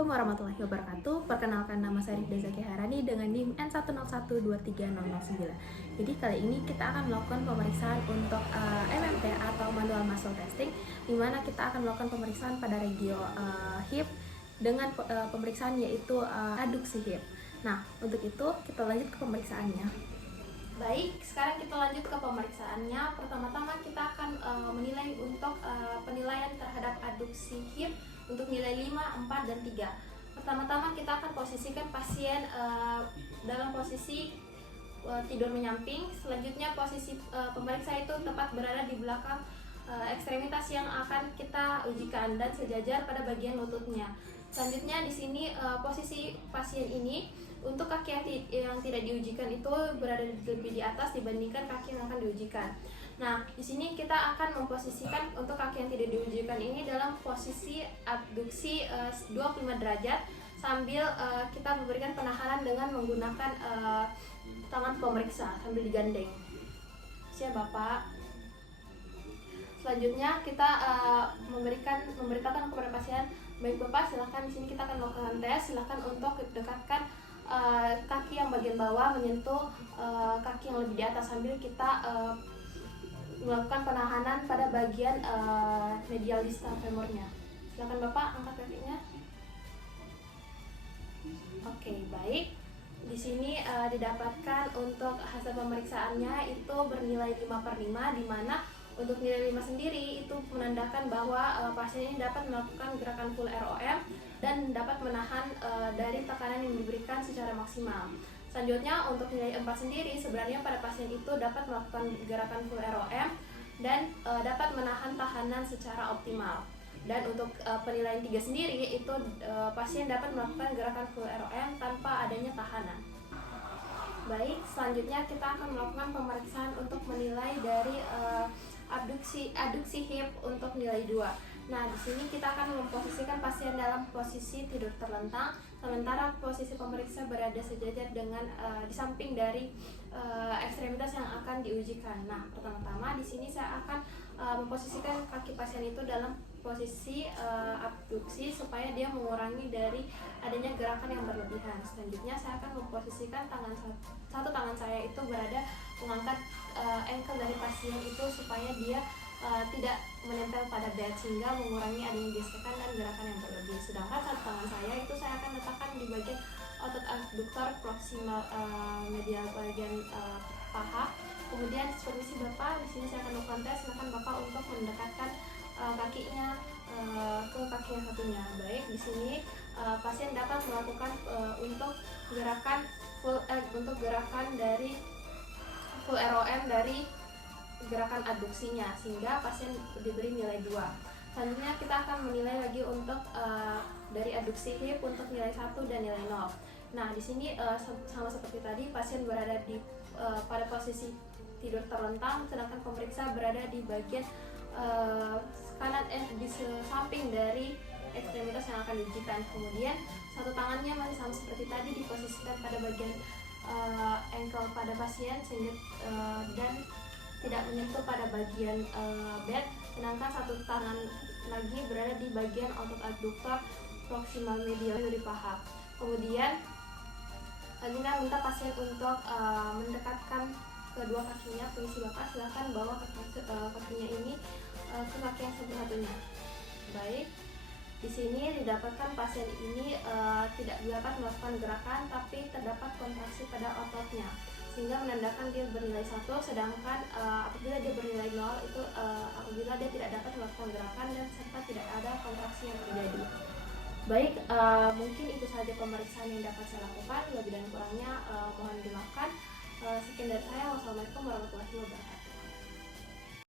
Assalamualaikum warahmatullahi wabarakatuh. Perkenalkan, nama saya Rifda Zaki Harani dengan NIM N1012309. Jadi kali ini kita akan melakukan pemeriksaan untuk MMT atau manual muscle testing, di mana kita akan melakukan pemeriksaan pada regio hip dengan pemeriksaan yaitu aduksi hip. Nah, untuk itu kita lanjut ke pemeriksaannya. Baik, sekarang kita lanjut ke pemeriksaannya. Pertama-tama kita akan menilai untuk penilaian terhadap aduksi hip untuk nilai 5, 4, dan 3. Pertama-tama kita akan posisikan pasien dalam posisi tidur menyamping. Selanjutnya posisi pemeriksa itu tepat berada di belakang ekstremitas yang akan kita ujikan dan sejajar pada bagian lututnya. Selanjutnya di sini posisi pasien ini untuk kaki yang tidak diujikan itu berada lebih di atas dibandingkan kaki yang akan diujikan. Nah, di sini kita akan memposisikan untuk kaki yang tidak diujikan ini dalam posisi abduksi 25 derajat sambil kita memberikan penahanan dengan menggunakan tangan pemeriksa sambil digandeng. Siap Bapak. Selanjutnya kita memberitakan kepada pasien, baik Bapak, silahkan di sini kita akan melakukan tes. Silahkan untuk dekatkan kaki yang bagian bawah menyentuh kaki yang lebih di atas sambil kita melakukan penahanan pada bagian medial distal femornya. Silakan Bapak angkat kakinya. Oke, baik. Di sini didapatkan untuk hasil pemeriksaannya itu bernilai 5/5, di mana untuk nilai 5 sendiri itu menandakan bahwa pasien ini dapat melakukan gerakan full ROM dan dapat menahan dari tekanan yang diberikan secara maksimal. Selanjutnya untuk nilai 4 sendiri sebenarnya pada pasien itu dapat melakukan gerakan full ROM dan dapat menahan tahanan secara optimal. Dan untuk penilaian 3 sendiri itu pasien dapat melakukan gerakan full ROM tanpa adanya tahanan. Baik, selanjutnya kita akan melakukan pemeriksaan untuk menilai dari aduksi hip untuk nilai 2. Nah, di sini kita akan memposisikan pasien dalam posisi tidur terlentang, sementara posisi pemeriksa berada sejajar dengan di samping dari ekstremitas yang akan diujikan. Nah, pertama-tama di sini saya akan memposisikan kaki pasien itu dalam posisi abduksi supaya dia mengurangi dari adanya gerakan yang berlebihan. Selanjutnya saya akan memposisikan satu tangan saya itu berada mengangkat ankle dari pasien itu supaya dia tidak menempel pada bed sehingga mengurangi adanya gesekan dan gerakan yang berlebih. Sedangkan satu tangan saya itu saya akan letakkan di bagian otot abduktor proksimal medial bagian paha. Kemudian permisi Bapak, di sini saya akan melakukan tes. Silakan Bapak untuk mendekatkan kakinya ke kaki yang satunya. Baik, di sini pasien dapat melakukan untuk gerakan dari full ROM dari gerakan adduksinya sehingga pasien diberi nilai 2. Selanjutnya kita akan menilai lagi untuk dari aduksi hip untuk nilai 1 dan nilai 0. Nah, di sini sama seperti tadi, pasien berada pada posisi tidur terlentang, sedangkan pemeriksa berada di bagian kanan di samping dari ekstremitas yang akan diujikan. Kemudian satu tangannya masih sama seperti tadi diposisikan pada bagian ankle pada pasien sehingga dan tidak menyentuh pada bagian bed, sedangkan satu tangan lagi berada di bagian otot abduktor proksimal medial dari paha. Kemudian selanjutnya minta pasien untuk mendekatkan kedua kakinya. Permisi Bapak, silakan bawa kakinya ini ke kaki yang satunya. Baik, di sini didapatkan pasien ini tidak dapat melakukan gerakan tapi terdapat kontraksi pada ototnya, sehingga menandakan dia bernilai 1, sedangkan apabila dia bernilai 0 itu apabila dia tidak dapat melakukan gerakan dan serta tidak ada kontraksi yang terjadi. Baik, mungkin itu saja pemeriksaan yang dapat saya lakukan. Lebih dan kurangnya mohon dimaafkan. Sekian dari saya. Wassalamualaikum warahmatullahi wabarakatuh.